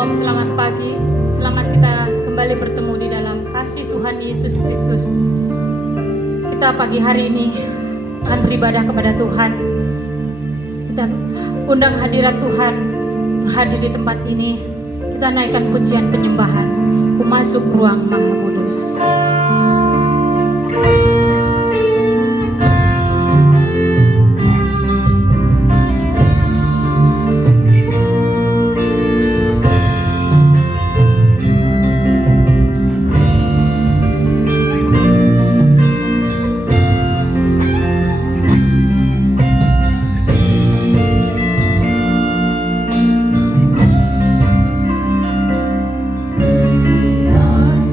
Shalom, selamat pagi. Selamat kita kembali bertemu di dalam kasih Tuhan Yesus Kristus. Kita pagi hari ini akan beribadah kepada Tuhan. Kita undang hadirat Tuhan hadir di tempat ini. Kita naikkan pujian penyembahan. Ku masuk ruang Maha Kudus.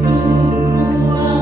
Masuk ruang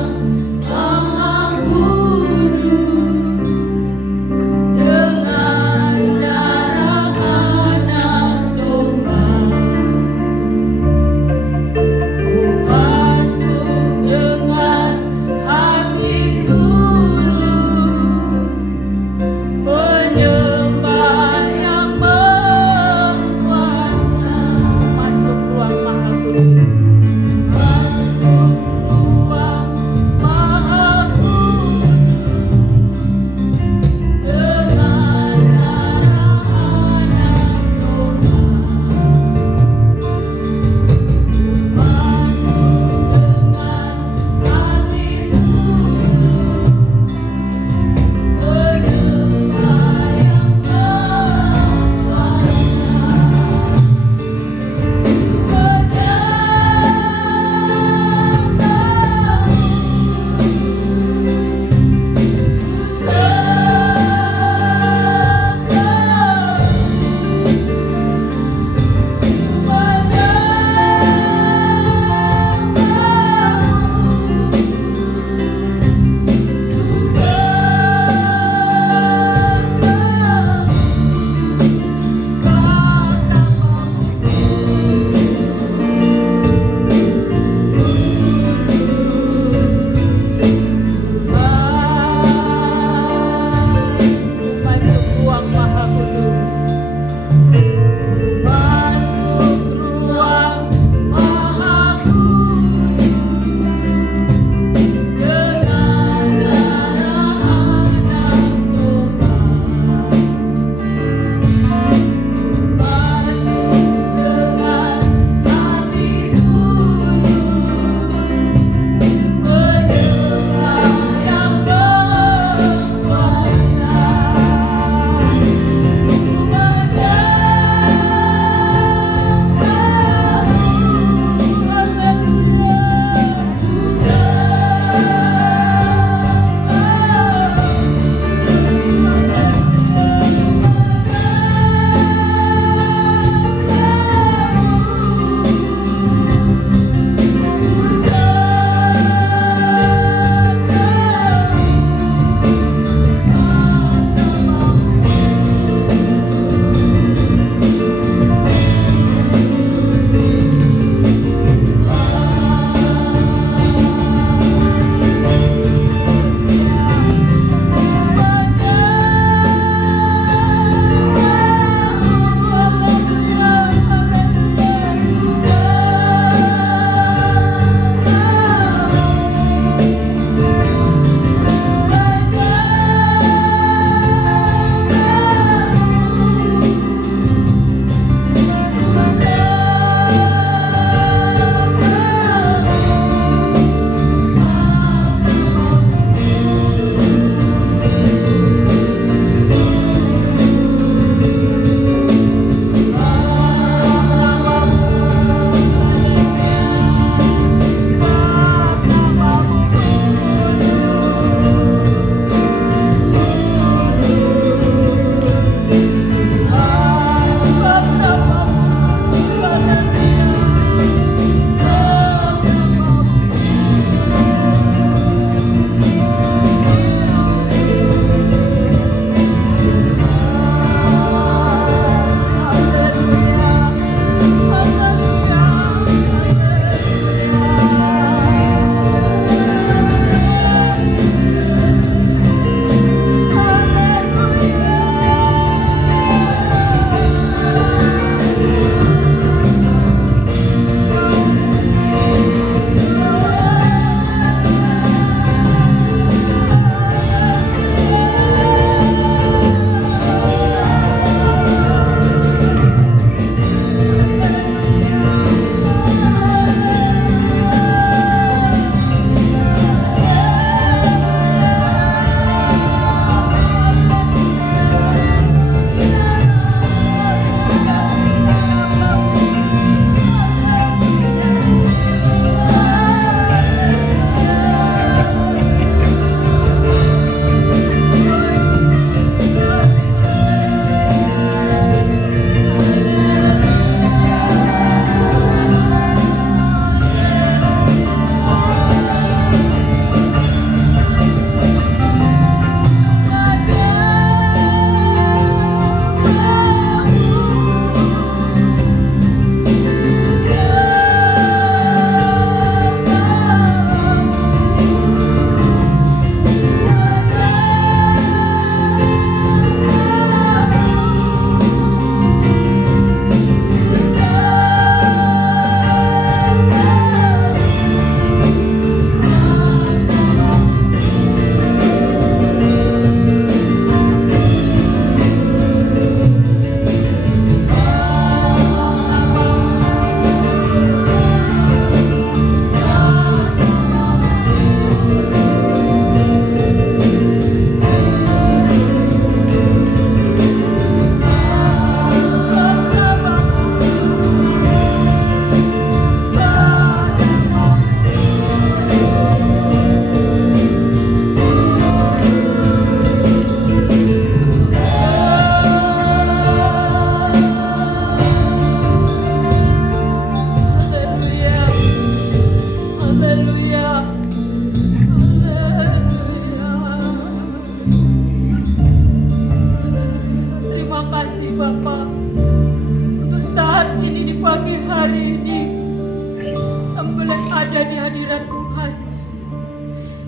ada di hadirat Tuhan.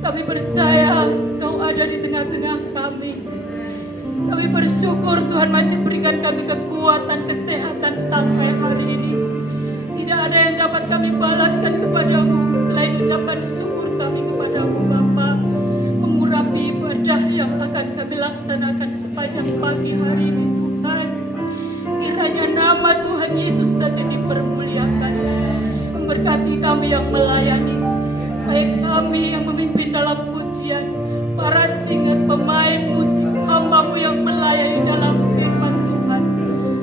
Kami percaya Engkau ada di tengah-tengah kami. Kami bersyukur Tuhan masih berikan kami kekuatan, kesehatan sampai hari ini. Tidak ada yang dapat kami balaskan kepadamu selain ucapan syukur kami kepadamu Bapa. Mengurapi ibadah yang akan kami laksanakan sepanjang pagi hari ini Tuhan. Kiranya nama Tuhan Yesus saja dipermuliakan. Memberkati kami yang melayani, baik kami yang memimpin dalam pujian, para singer, pemain musik, hamba-Mu yang melayani dalam firman Tuhan.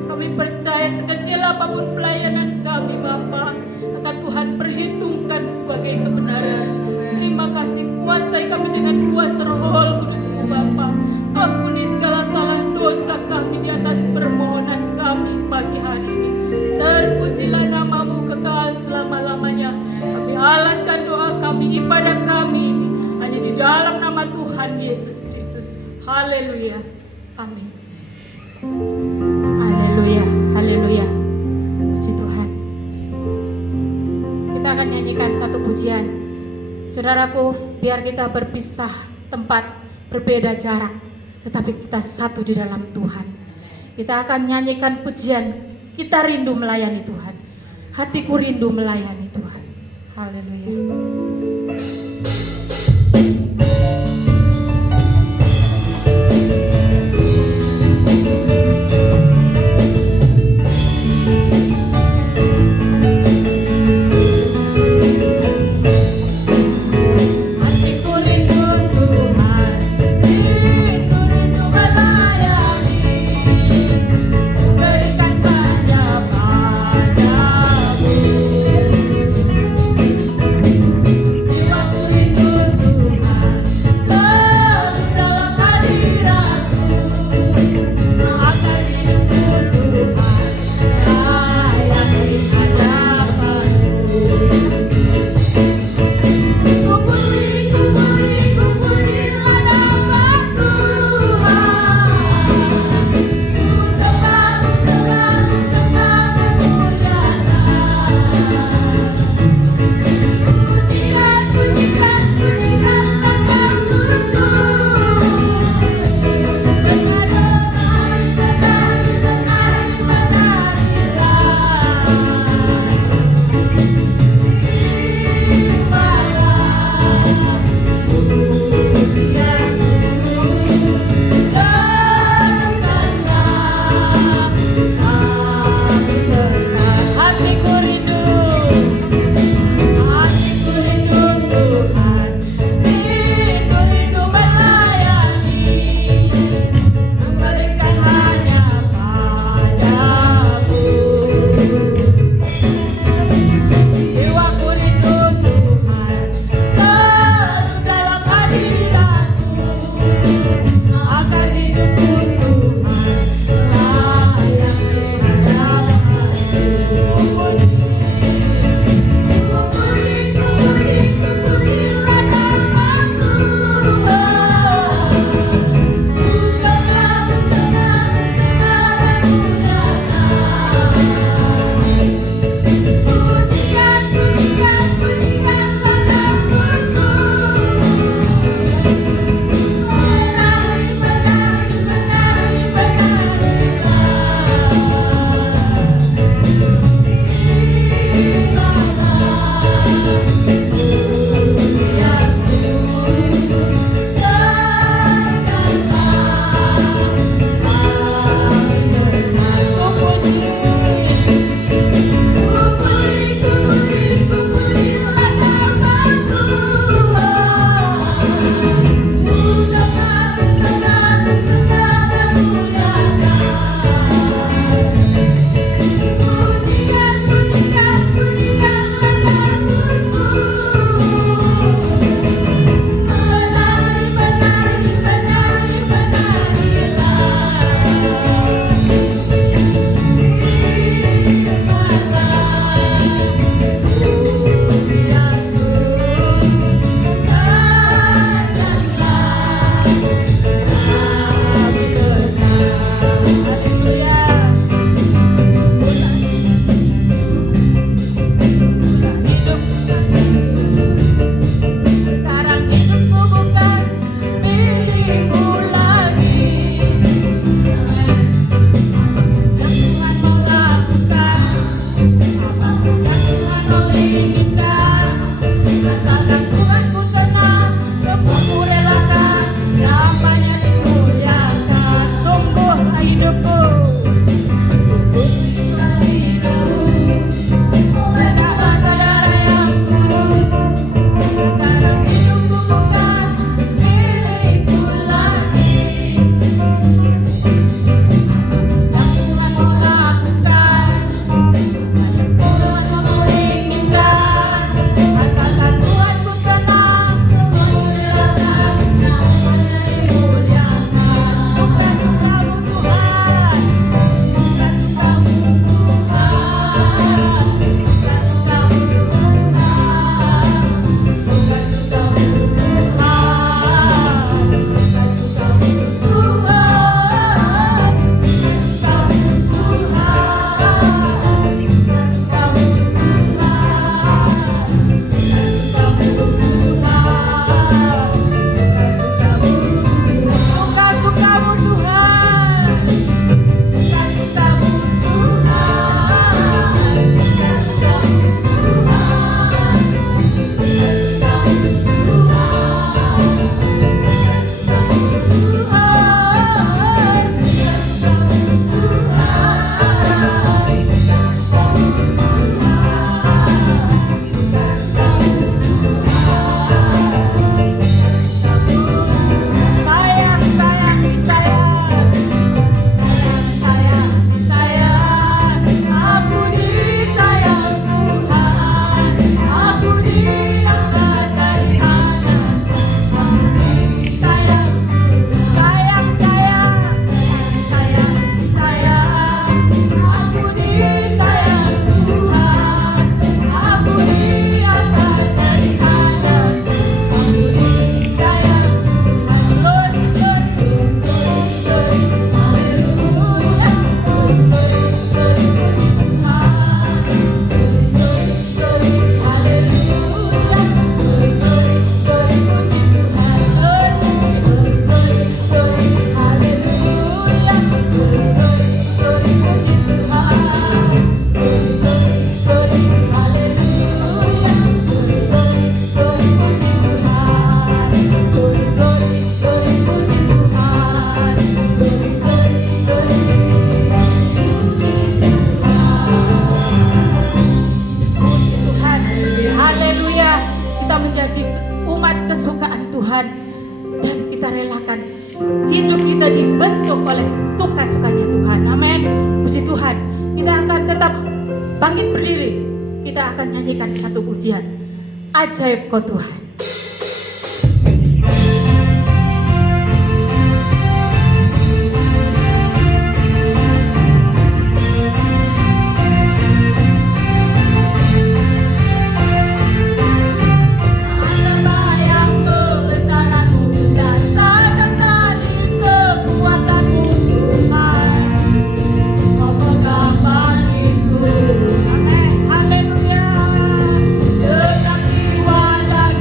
Kami percaya sekecil apapun pelayanan kami Bapa, akan Tuhan perhitungkan sebagai kebenaran. Terima kasih, kuasai kami dengan kuasa Roh Kudus-Mu Bapa. Ampuni segala salah dosa kami di atas permohonan kami pagi hari ini. Terpujilah nama-Mu kekal selama-lamanya. Kami alaskan doa kami, ibadah kami hanya di dalam nama Tuhan Yesus Kristus. Haleluya. Amin. Haleluya. Haleluya. Puji Tuhan. Kita akan nyanyikan satu pujian. Saudaraku, biar kita berpisah tempat, berbeda jarak, tetapi kita satu di dalam Tuhan. Kita akan nyanyikan pujian. Kita rindu melayani Tuhan. Hatiku rindu melayani Tuhan. Haleluya. Jiwaku rindu Asalkan Tuhan ku senang, semua ku relakan, namanya dimuliakan. Sungguh hidupku, betapa saudara yang buruk, sekarang hidupku bukan milikku lagi. Yang Tuhan mau lakukan, Tuhan mau inginkan, asalkan Tuhan ku senang, semua ku relakan, namanya dimuliakan. Suka-sukamu Tuhan, suka-sukamu Tuhan, suka-sukamu Tuhan, suka-sukamu Tuhan, suka-sukamu Tuhan, dan kita relakan hidup kita dibentuk oleh suka-sukanya Tuhan. Amin. Puji Tuhan. Kita akan tetap bangkit berdiri. Kita akan nyanyikan satu pujian. Ajaib Kau Tuhan. Haleluya. Sedang jiwa dan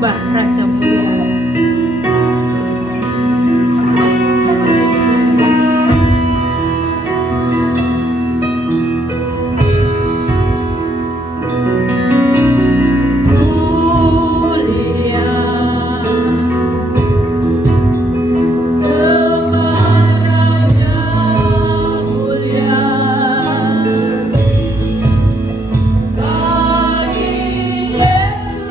sembah Raja mulia. Bagi Yesus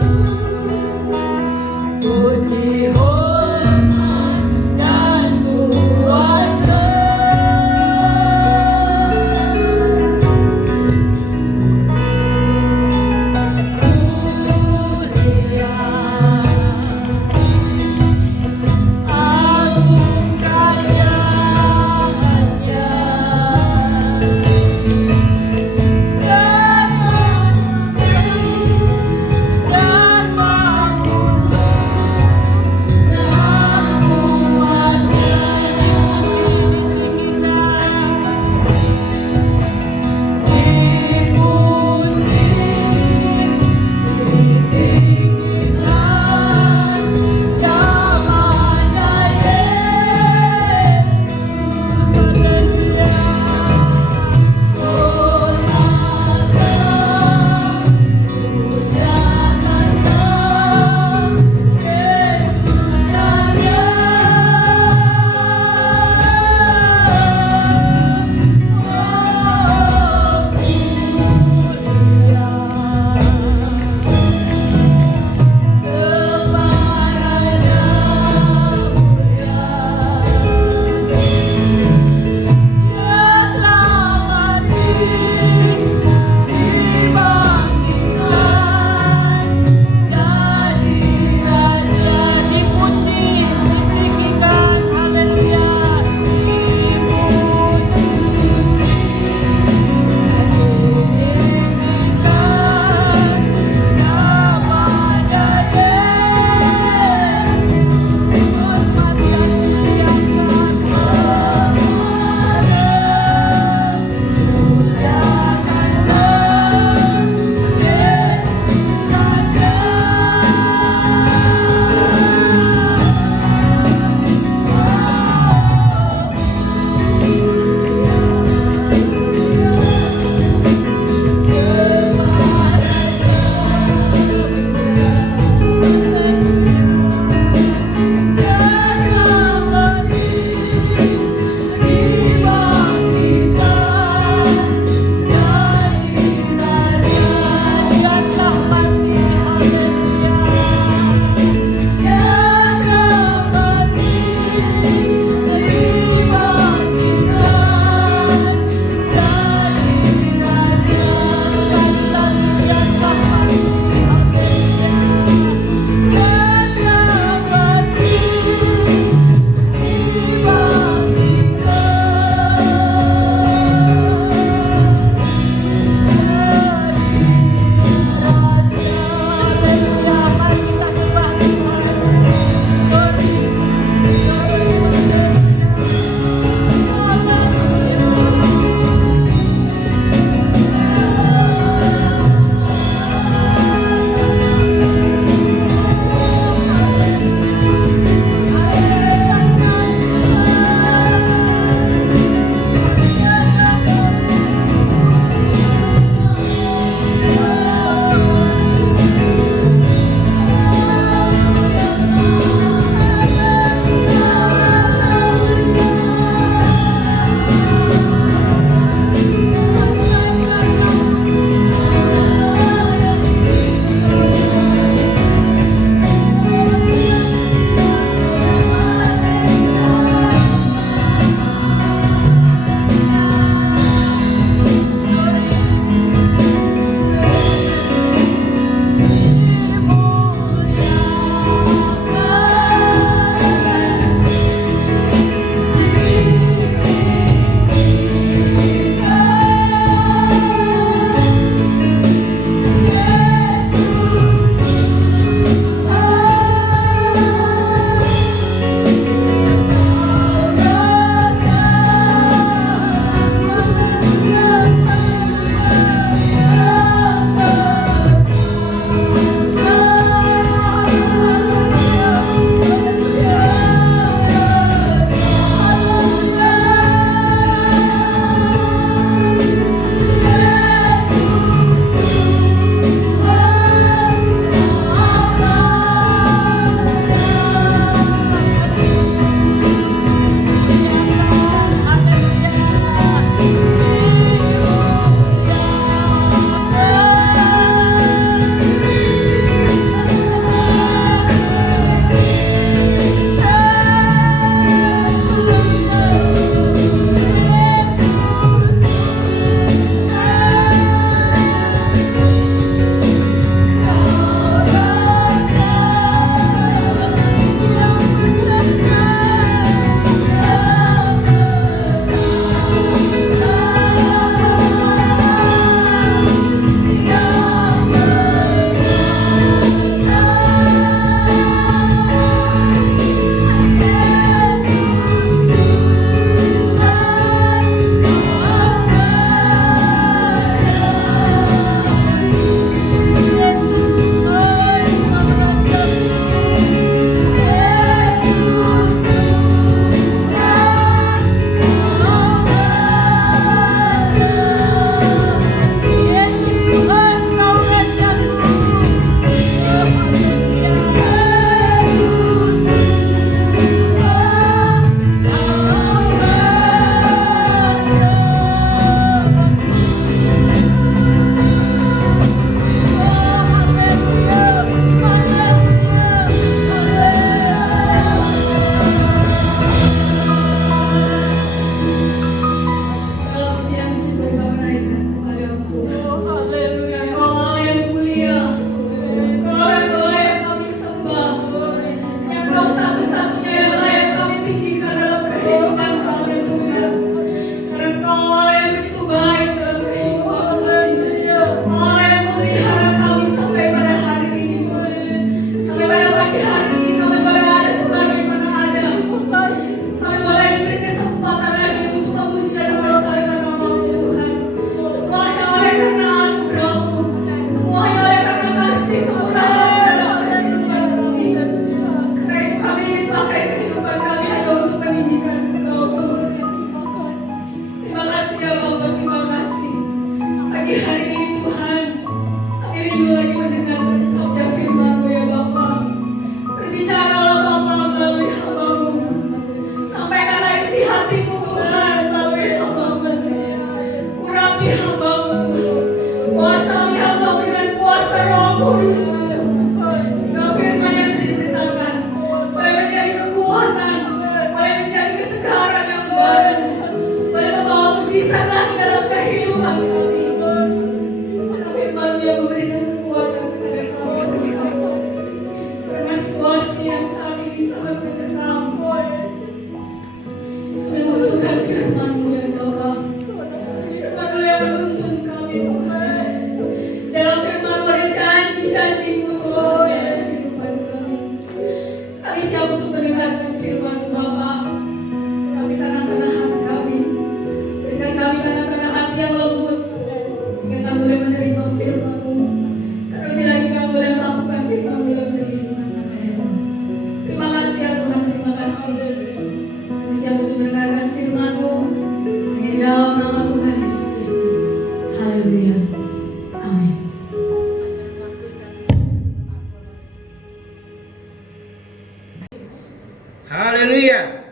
Haleluya.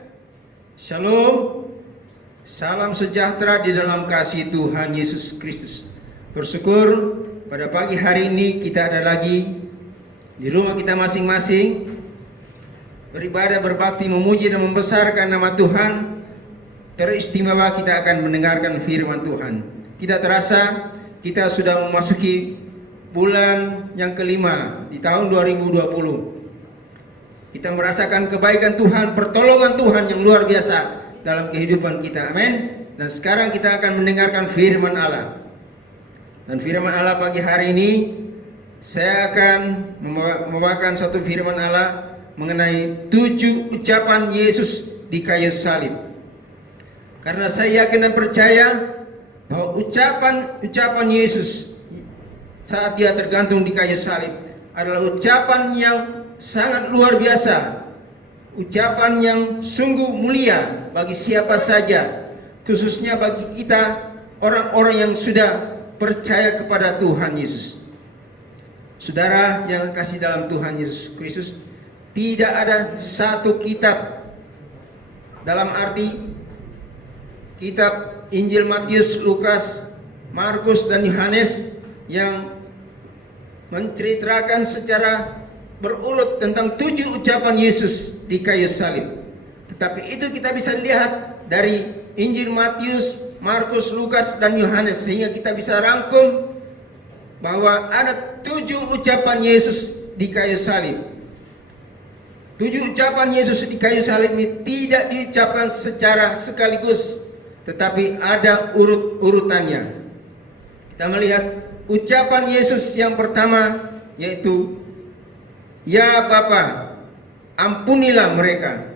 Shalom. Salam sejahtera di dalam kasih Tuhan Yesus Kristus. Bersyukur pada pagi hari ini kita ada lagi di rumah kita masing-masing, beribadah, berbakti, memuji dan membesarkan nama Tuhan. Teristimewa kita akan mendengarkan firman Tuhan. Tidak terasa kita sudah memasuki bulan yang kelima di tahun 2020. Kita merasakan kebaikan Tuhan, pertolongan Tuhan yang luar biasa dalam kehidupan kita. Amin. Dan sekarang kita akan mendengarkan firman Allah. Dan firman Allah pagi hari ini, saya akan membawakan satu firman Allah mengenai 7 ucapan Yesus di kayu salib. Karena saya yakin dan percaya bahwa ucapan Yesus saat dia tergantung di kayu salib adalah ucapan yang sangat luar biasa, ucapan yang sungguh mulia bagi siapa saja, khususnya bagi kita orang-orang yang sudah percaya kepada Tuhan Yesus. Saudara yang kasih dalam Tuhan Yesus Kristus, tidak ada satu kitab, dalam arti kitab Injil Matius, Lukas, Markus dan Yohanes, yang menceritakan secara berurut tentang 7 ucapan Yesus di kayu salib. Tetapi itu kita bisa lihat dari Injil Matius, Markus, Lukas, dan Yohanes, sehingga kita bisa rangkum bahwa ada 7 ucapan Yesus di kayu salib. 7 ucapan Yesus di kayu salib ini tidak diucapkan secara sekaligus, tetapi ada urut-urutannya. Kita melihat ucapan Yesus yang pertama, yaitu, "Ya Bapa, ampunilah mereka."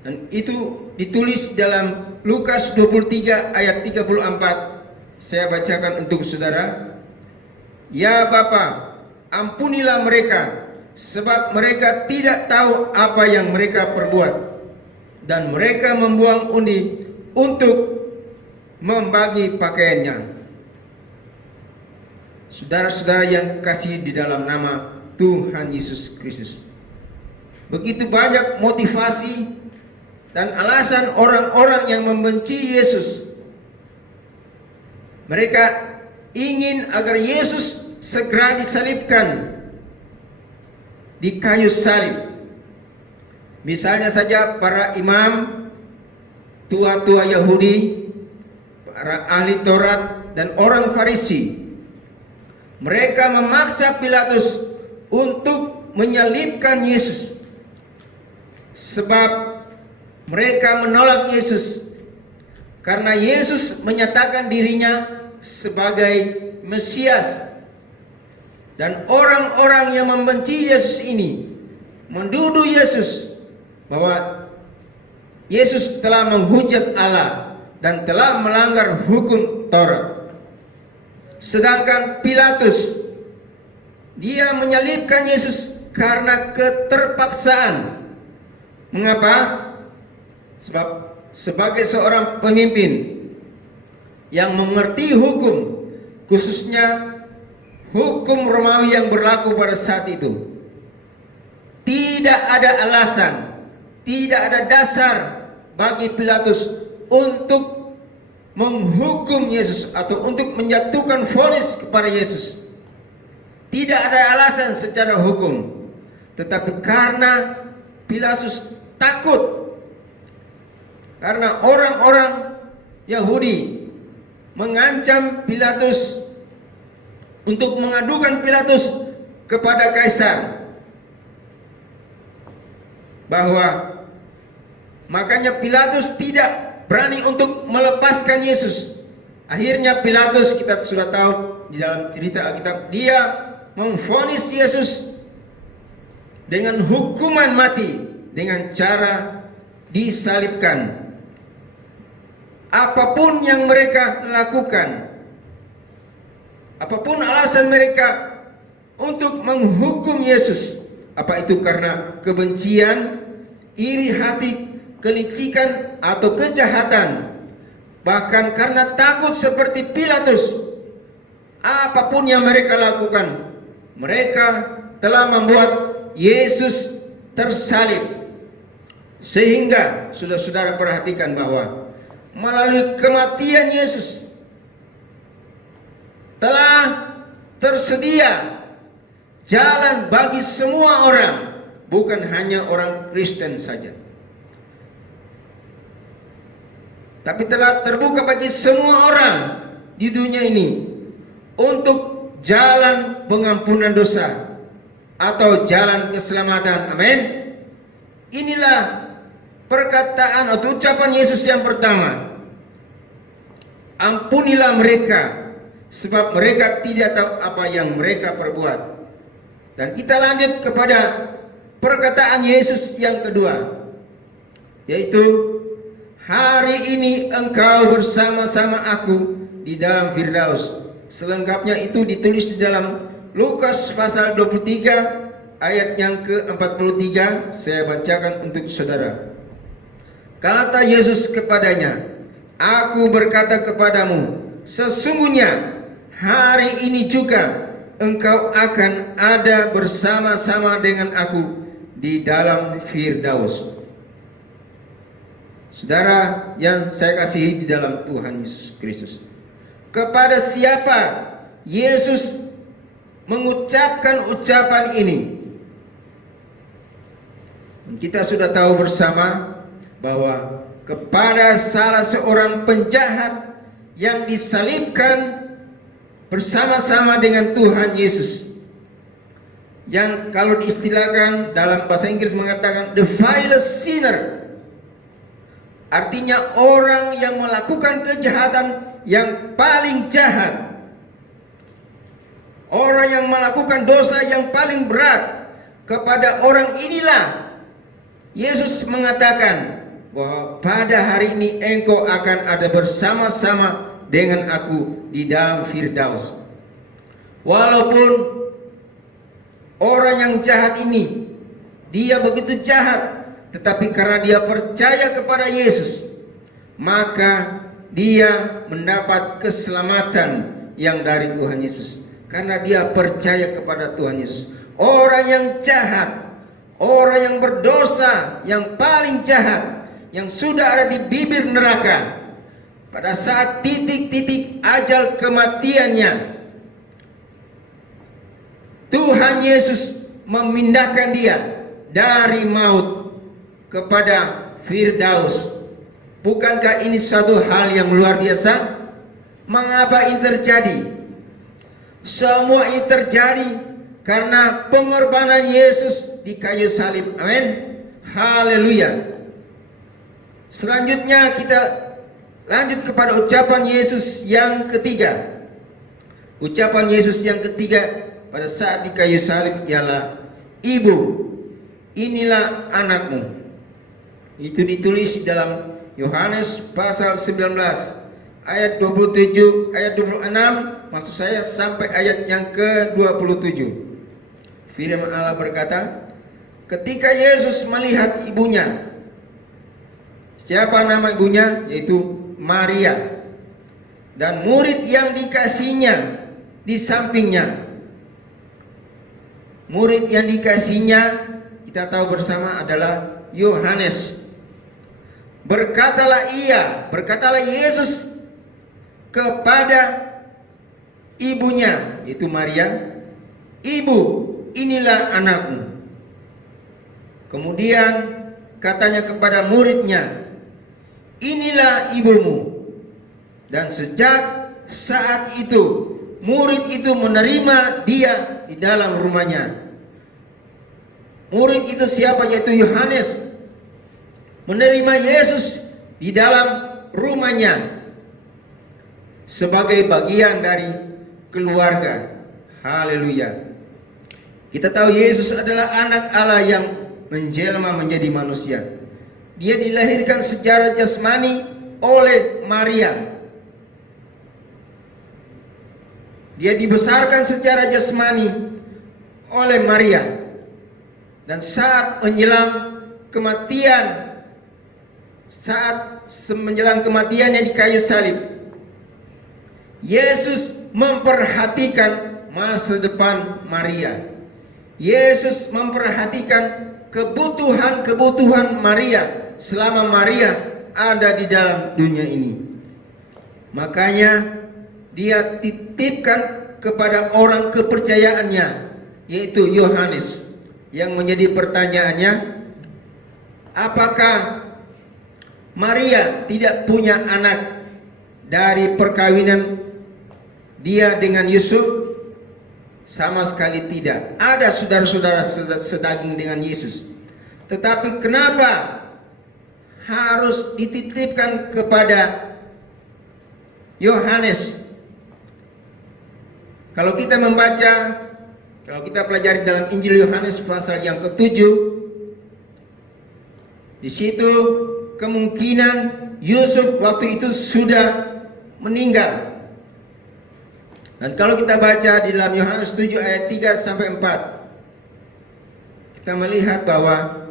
Dan itu ditulis dalam Lukas 23 ayat 34. Saya bacakan untuk saudara. "Ya Bapa, ampunilah mereka, sebab mereka tidak tahu apa yang mereka perbuat." Dan mereka membuang undi untuk membagi pakaiannya. Saudara-saudara yang kasih di dalam nama Tuhan Yesus Kristus, begitu banyak motivasi dan alasan orang-orang yang membenci Yesus. Mereka ingin agar Yesus segera disalibkan di kayu salib. Misalnya saja para imam, tua-tua Yahudi, para ahli Taurat, dan orang Farisi. Mereka memaksa Pilatus untuk menyalibkan Yesus, sebab mereka menolak Yesus karena Yesus menyatakan dirinya sebagai Mesias. Dan orang-orang yang membenci Yesus ini menduduh Yesus bahwa Yesus telah menghujat Allah dan telah melanggar hukum Taurat. Sedangkan Pilatus, dia menyalibkan Yesus karena keterpaksaan. Mengapa? Sebab sebagai seorang pemimpin yang mengerti hukum, khususnya hukum Romawi yang berlaku pada saat itu, tidak ada alasan, tidak ada dasar bagi Pilatus untuk menghukum Yesus atau untuk menjatuhkan vonis kepada Yesus. Tidak ada alasan secara hukum. Tetapi karena Pilatus takut, karena orang-orang Yahudi mengancam Pilatus untuk mengadukan Pilatus kepada Kaisar, bahwa makanya Pilatus tidak berani untuk melepaskan Yesus. Akhirnya Pilatus, kita sudah tahu di dalam cerita Alkitab, dia memvonis Yesus dengan hukuman mati dengan cara disalibkan. Apapun yang mereka lakukan, apapun alasan mereka untuk menghukum Yesus, apa itu karena kebencian, iri hati, kelicikan, atau kejahatan, bahkan karena takut seperti Pilatus, apapun yang mereka lakukan, mereka telah membuat Yesus tersalib. Sehingga saudara-saudara perhatikan bahwa melalui kematian Yesus telah tersedia jalan bagi semua orang, bukan hanya orang Kristen saja, tapi telah terbuka bagi semua orang di dunia ini untuk jalan pengampunan dosa atau jalan keselamatan. Amin. Inilah perkataan atau ucapan Yesus yang pertama. Ampunilah mereka, sebab mereka tidak tahu apa yang mereka perbuat. Dan kita lanjut kepada perkataan Yesus yang kedua, yaitu hari ini engkau bersama-sama aku di dalam Firdaus. Selengkapnya itu ditulis di dalam Lukas pasal 23 ayat yang ke-43. Saya bacakan untuk saudara. Kata Yesus kepadanya, aku berkata kepadamu, sesungguhnya hari ini juga engkau akan ada bersama-sama dengan aku di dalam Firdaus. Saudara yang saya kasihi di dalam Tuhan Yesus Kristus, kepada siapa Yesus mengucapkan ucapan ini? Kita sudah tahu bersama bahwa kepada salah seorang penjahat yang disalibkan bersama-sama dengan Tuhan Yesus, yang kalau diistilahkan dalam bahasa Inggris mengatakan the vilest sinner, artinya orang yang melakukan kejahatan yang paling jahat, orang yang melakukan dosa yang paling berat. Kepada orang inilah Yesus mengatakan bahwa pada hari ini engkau akan ada bersama-sama dengan aku di dalam Firdaus. Walaupun orang yang jahat ini, dia begitu jahat, tetapi karena dia percaya kepada Yesus, maka dia mendapat keselamatan yang dari Tuhan Yesus. Karena dia percaya kepada Tuhan Yesus. Orang yang jahat, orang yang berdosa, yang paling jahat, yang sudah ada di bibir neraka, pada saat titik-titik ajal kematiannya, Tuhan Yesus memindahkan dia dari maut kepada Firdaus. Bukankah ini satu hal yang luar biasa? Mengapa ini terjadi? Semua ini terjadi karena pengorbanan Yesus di kayu salib. Amin. Haleluya. Selanjutnya kita lanjut kepada ucapan Yesus yang ketiga. Ucapan Yesus yang ketiga pada saat di kayu salib ialah, Ibu, inilah anakmu. Itu ditulis di dalam Yohanes pasal 19 ayat 27, ayat 26, maksud saya sampai ayat yang ke-27. Firman Allah berkata, ketika Yesus melihat ibunya, siapa nama ibunya? Yaitu Maria, dan murid yang dikasihnya di sampingnya. Murid yang dikasihnya kita tahu bersama adalah Yohanes. Berkatalah Yesus kepada ibunya, yaitu Maria, Ibu, inilah anakmu. Kemudian katanya kepada muridnya, inilah ibumu. Dan sejak saat itu murid itu menerima dia di dalam rumahnya. Murid itu siapa? Yaitu Yohanes. Menerima Yesus di dalam rumahnya sebagai bagian dari keluarga. Haleluya. Kita tahu Yesus adalah anak Allah yang menjelma menjadi manusia. Dia dilahirkan secara jasmani oleh Maria. Dia dibesarkan secara jasmani oleh Maria. Dan saat menjelang kematiannya di kayu salib, Yesus memperhatikan masa depan Maria. Yesus memperhatikan kebutuhan-kebutuhan Maria selama Maria ada di dalam dunia ini. Makanya dia titipkan kepada orang kepercayaannya, yaitu Yohanes, yang menjadi pertanyaannya, apakah Maria tidak punya anak dari perkawinan dia dengan Yusuf? Sama sekali tidak. Ada saudara-saudara sedaging dengan Yesus. Tetapi kenapa harus dititipkan kepada Yohanes? Kalau kita membaca, kalau kita pelajari dalam Injil Yohanes pasal yang ke-7, di situ kemungkinan Yusuf waktu itu sudah meninggal. Dan kalau kita baca di dalam Yohanes 7 ayat 3 sampai 4, kita melihat bahwa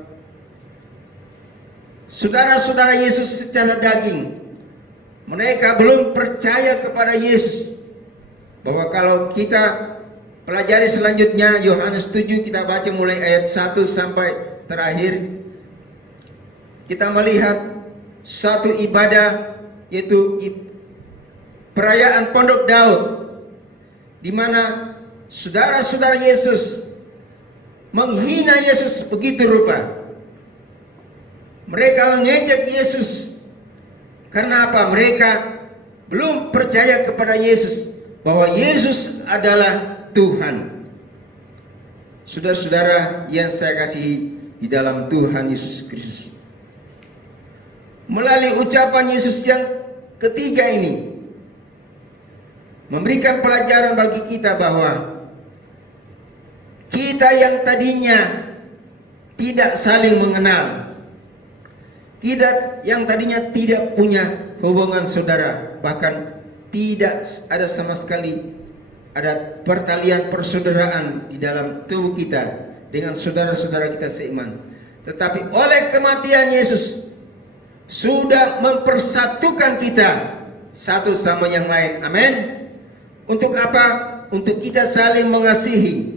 saudara-saudara Yesus secara daging, mereka belum percaya kepada Yesus. Bahwa kalau kita pelajari selanjutnya Yohanes 7, kita baca mulai ayat 1 sampai terakhir, kita melihat satu ibadah, yaitu perayaan Pondok Daud, di mana saudara-saudara Yesus menghina Yesus begitu rupa. Mereka mengejek Yesus. Karena apa? Mereka belum percaya kepada Yesus, bahwa Yesus adalah Tuhan. Saudara-saudara yang saya kasihi di dalam Tuhan Yesus Kristus, melalui ucapan Yesus yang ketiga ini memberikan pelajaran bagi kita bahwa kita yang tadinya tidak saling mengenal, yang tadinya tidak punya hubungan saudara, bahkan tidak ada sama sekali ada pertalian persaudaraan di dalam tubuh kita dengan saudara-saudara kita seiman, tetapi oleh kematian Yesus sudah mempersatukan kita satu sama yang lain. Amin. Untuk apa? Untuk kita saling mengasihi,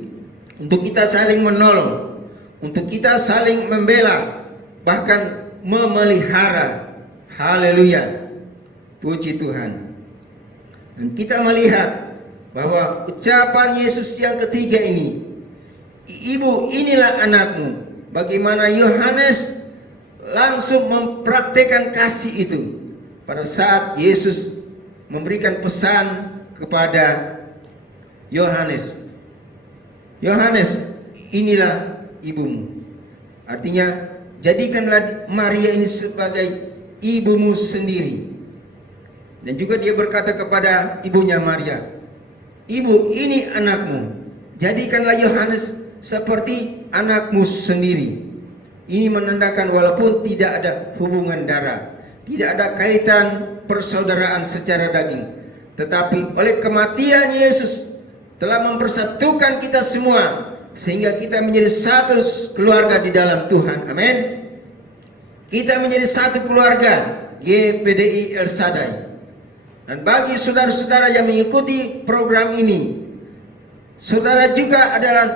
untuk kita saling menolong, untuk kita saling membela, bahkan memelihara. Haleluya. Puji Tuhan. Dan kita melihat bahwa ucapan Yesus yang ketiga ini, ibu inilah anakmu, bagaimana Yohanes langsung mempraktekkan kasih itu pada saat Yesus memberikan pesan kepada Yohanes. Yohanes, inilah ibumu. Artinya, jadikanlah Maria ini sebagai ibumu sendiri. Dan juga dia berkata kepada ibunya Maria, ibu, ini anakmu. Jadikanlah Yohanes seperti anakmu sendiri. Ini menandakan walaupun tidak ada hubungan darah, tidak ada kaitan persaudaraan secara daging, tetapi oleh kematian Yesus telah mempersatukan kita semua, sehingga kita menjadi satu keluarga di dalam Tuhan. Amin. Kita menjadi satu keluarga GPDI El Shaddai. Dan bagi saudara-saudara yang mengikuti program ini, saudara juga adalah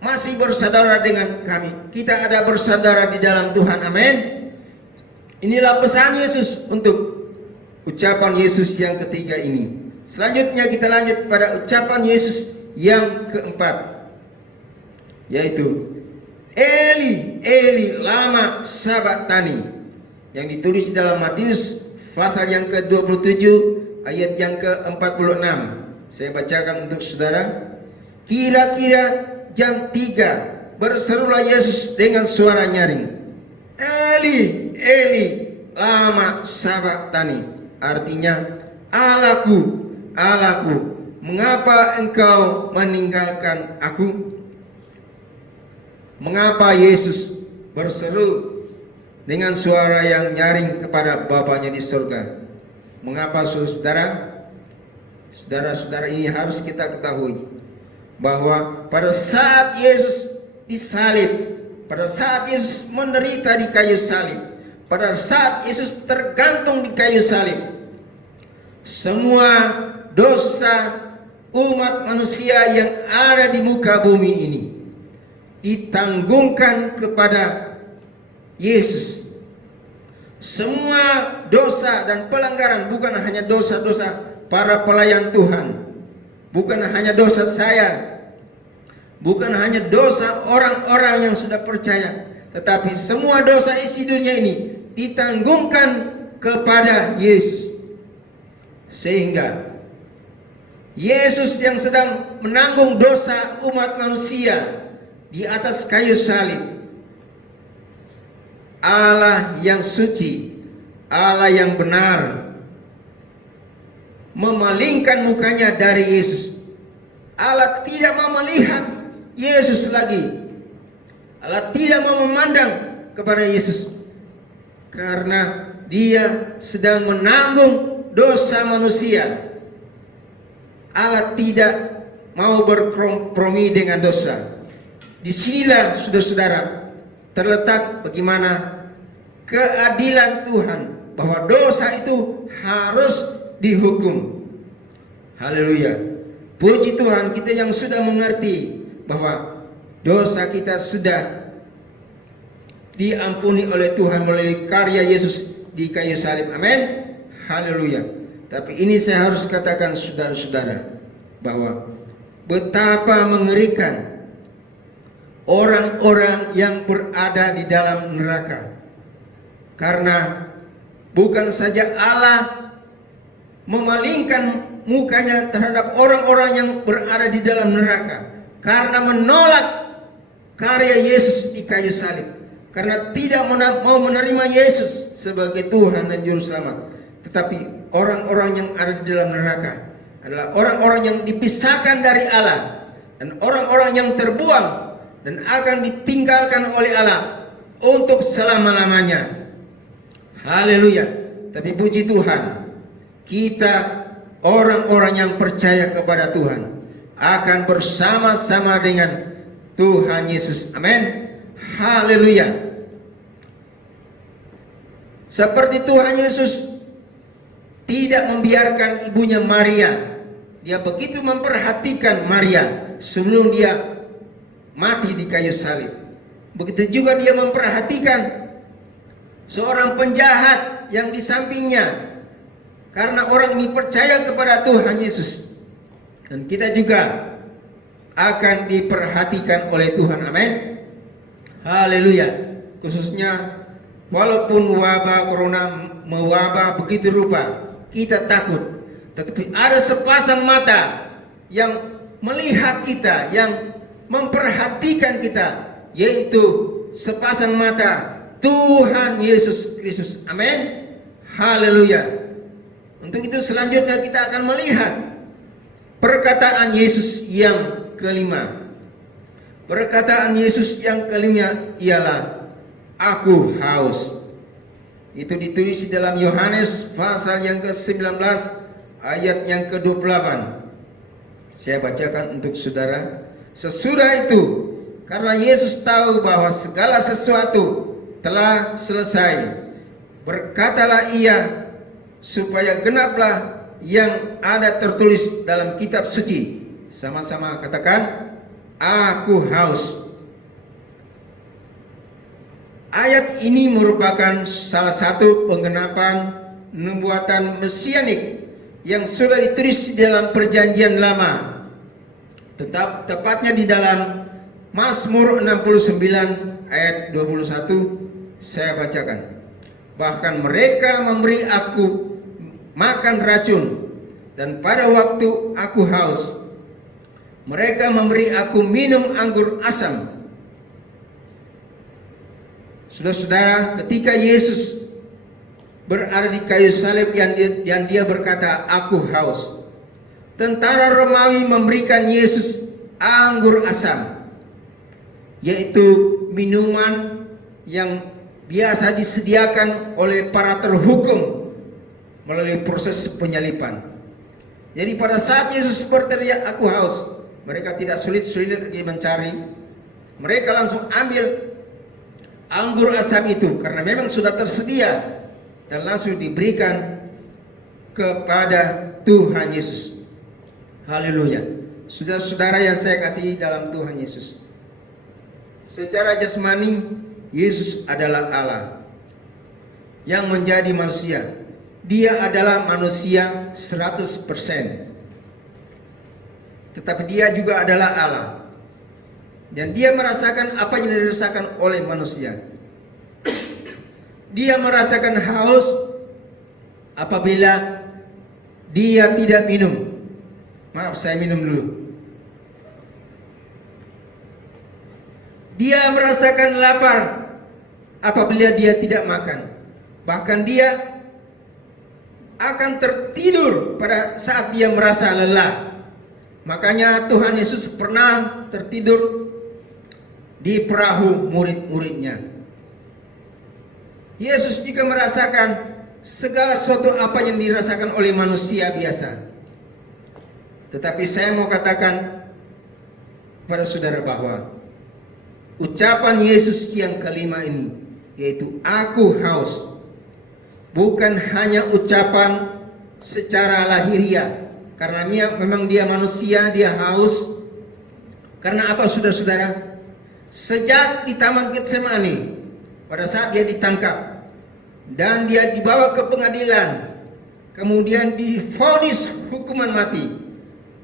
masih bersaudara dengan kami. Kita ada bersaudara di dalam Tuhan. Amin. Inilah pesan Yesus untuk ucapan Yesus yang ketiga ini. Selanjutnya kita lanjut pada ucapan Yesus yang keempat, yaitu Eli, Eli, lama sabachthani, yang ditulis dalam Matius pasal yang ke-27 ayat yang ke-46. Saya bacakan untuk saudara. Kira-kira jam 3 berserulah Yesus dengan suara nyaring, Eli, Eli, lama sabachthani. Artinya, Allahku, Allahku, mengapa engkau meninggalkan aku? Mengapa Yesus berseru dengan suara yang nyaring kepada Bapanya di surga? Mengapa saudara? Saudara-saudara, ini harus kita ketahui bahwa pada saat Yesus disalib, pada saat Yesus menderita di kayu salib, pada saat Yesus tergantung di kayu salib, semua dosa umat manusia yang ada di muka bumi ini ditanggungkan kepada Yesus. Semua dosa dan pelanggaran, bukan hanya dosa-dosa para pelayan Tuhan, bukan hanya dosa saya, bukan hanya dosa orang-orang yang sudah percaya, tetapi semua dosa isi dunia ini ditanggungkan kepada Yesus. Sehingga Yesus yang sedang menanggung dosa umat manusia di atas kayu salib, Allah yang suci, Allah yang benar, memalingkan mukanya dari Yesus. Allah tidak mau melihat Yesus lagi. Allah tidak mau memandang kepada Yesus, karena Dia sedang menanggung dosa manusia. Allah tidak mau berkompromi dengan dosa. Disinilah saudara-saudara terletak bagaimana keadilan Tuhan, bahwa dosa itu harus dihukum. Haleluya. Puji Tuhan, kita yang sudah mengerti bahwa dosa kita sudah diampuni oleh Tuhan melalui karya Yesus di kayu salib. Amin. Haleluya. Tapi ini saya harus katakan saudara-saudara, bahwa betapa mengerikan orang-orang yang berada di dalam neraka. Karena bukan saja Allah memalingkan mukanya terhadap orang-orang yang berada di dalam neraka, karena menolak karya Yesus di kayu salib, karena tidak mau menerima Yesus sebagai Tuhan dan Juru Selamat. Tetapi orang-orang yang ada di dalam neraka adalah orang-orang yang dipisahkan dari Allah, dan orang-orang yang terbuang dan akan ditinggalkan oleh Allah untuk selama-lamanya. Haleluya. Tapi puji Tuhan, kita orang-orang yang percaya kepada Tuhan akan bersama-sama dengan Tuhan Yesus. Amin. Haleluya. Seperti Tuhan Yesus tidak membiarkan ibunya Maria, Dia begitu memperhatikan Maria sebelum dia mati di kayu salib. Begitu juga Dia memperhatikan seorang penjahat yang di sampingnya, karena orang ini percaya kepada Tuhan Yesus. Dan kita juga akan diperhatikan oleh Tuhan. Amin. Haleluya. Khususnya walaupun wabah corona mewabah begitu rupa, kita takut, tetapi ada sepasang mata yang melihat kita, yang memperhatikan kita, yaitu sepasang mata Tuhan Yesus Kristus. Amin. Haleluya. Untuk itu selanjutnya kita akan melihat perkataan Yesus yang kelima. Perkataan Yesus yang kelima ialah, aku haus. Itu ditulis di dalam Yohanes pasal yang ke-19 ayat yang ke-28. Saya bacakan untuk saudara. Sesudah itu, karena Yesus tahu bahwa segala sesuatu telah selesai, berkatalah Ia, supaya genaplah yang ada tertulis dalam kitab suci. Sama-sama katakan, aku haus. Ayat ini merupakan salah satu penggenapan nubuatan mesianik yang sudah ditulis di dalam Perjanjian Lama. Tepatnya di dalam Mazmur 69 ayat 21, saya bacakan. Bahkan mereka memberi aku makan racun, dan pada waktu aku haus, mereka memberi aku minum anggur asam. Saudara-saudara, ketika Yesus berada di kayu salib dan dia berkata, aku haus, tentara Romawi memberikan Yesus anggur asam, yaitu minuman yang biasa disediakan oleh para terhukum melalui proses penyaliban. Jadi pada saat Yesus berteriak, aku haus, mereka tidak sulit-sulit lagi mencari. Mereka langsung ambil anggur asam itu, karena memang sudah tersedia, dan langsung diberikan kepada Tuhan Yesus. Haleluya. Saudara-saudara yang saya kasih dalam Tuhan Yesus, secara jasmani Yesus adalah Allah yang menjadi manusia. Dia adalah manusia 100%. Tetapi dia juga adalah Allah. Dan dia merasakan apa yang dirasakan oleh manusia. Dia merasakan haus apabila dia tidak minum. Maaf, saya minum dulu. Dia merasakan lapar apabila dia tidak makan. Bahkan dia akan tertidur pada saat dia merasa lelah. Makanya Tuhan Yesus pernah tertidur di perahu murid-muridnya. Yesus juga merasakan segala sesuatu apa yang dirasakan oleh manusia biasa. Tetapi saya mau katakan pada saudara bahwa ucapan Yesus yang kelima ini, yaitu aku haus, bukan hanya ucapan secara lahiriah. Karena memang dia manusia, dia haus. Karena apa saudara-saudara? Sejak di Taman Getsemani, pada saat dia ditangkap dan dia dibawa ke pengadilan, kemudian divonis hukuman mati